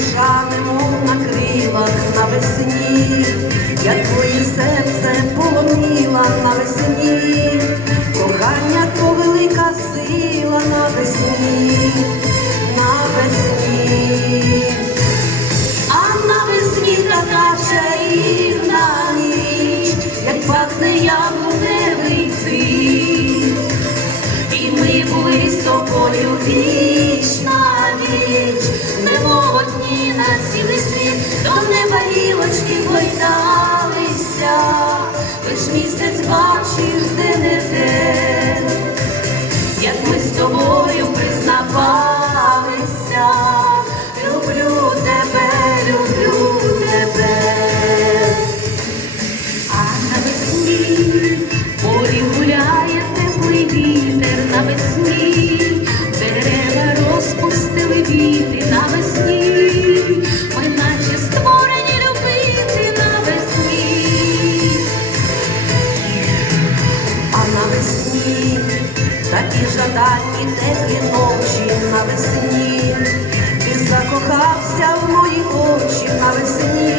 душа, немов на крилах на весні, я твоє серце помніла, на весні, кохання то велика сила на весні, а на навесні така чарівна ніч, як пахне яблуко. полі гуляє теплий вітер навесні, дерева розпустили віти навесні, ми наче створені любити навесні, а навесні такі жадані теплі ночі навесні, ти закохався в мої очі навесні.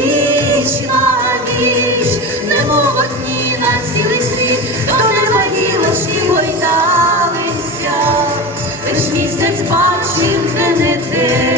віч на віч, немов на цілий світ, до неба гілочки гойдалися, лиш місяць бачив, де те.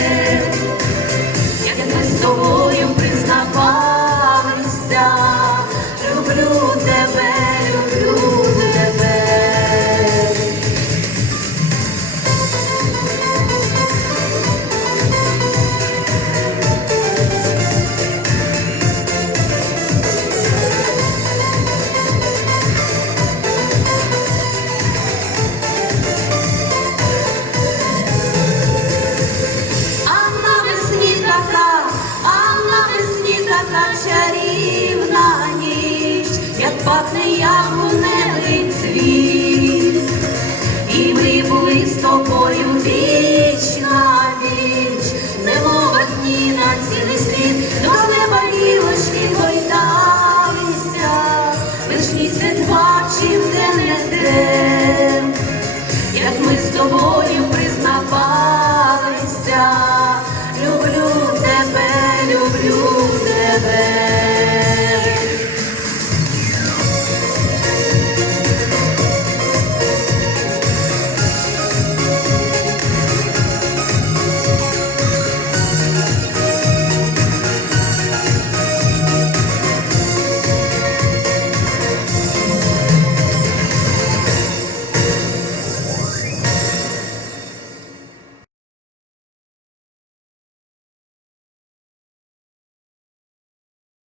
чарівна ніч, як пахне яму.